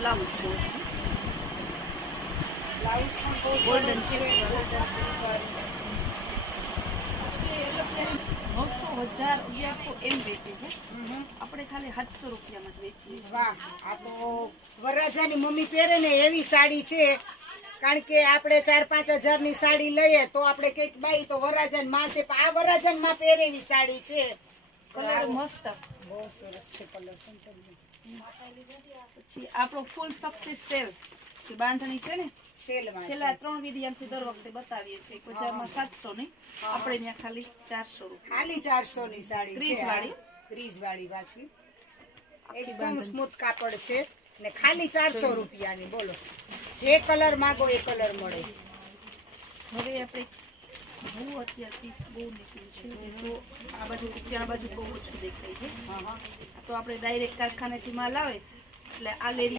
Blouse જો blouse પણ બહુ ગોલ્ડન સરસ છે. નવસો 1000 1100 એમ વેચે છે. આપણે ખાલી 700 રૂપિયામાં જ વેચીએ છીએ. વાહ, આ તો વરરાજાની મમ્મી પહેરે ને એવી સાડી છે. કારણ કે આપણે 4-5 હજારની સાડી લઈએ તો આપણે કઈક બાઈ તો વરરાજાન માં છે, પણ આ વરરાજાન માં પહેરે એવી સાડી છે. કલર મસ્ત. બહુ સરસ છે કલર. પછી આપણો ફૂલ સક્સેસ સેલ જે બાંધણી છે ને, સેલમાં છેલ્લા 3 વિડીયામાંથી દર વખતે બતાવીએ છીએ. બજારમાં 700 નહીં, આપણે ત્યાં ખાલી 400 રૂપિયા. ખાલી 400 ની સાડી 30 વાળી. 30 વાળી પાછી એકદમ સ્મૂથ કાપડ છે ને ખાલી 400 રૂપિયાની. બોલો, જે કલર માંગો એ કલર મળે. હવે આપણે બહુ અત્યારથી બહુ નીકળ્યું છે, તો આ બાજુ ત્યાં બાજુ બહુ ઓછું દેખાય છે. તો આપણે ડાયરેક્ટ કારખાનેથી માલ આવે એટલે આ લેરી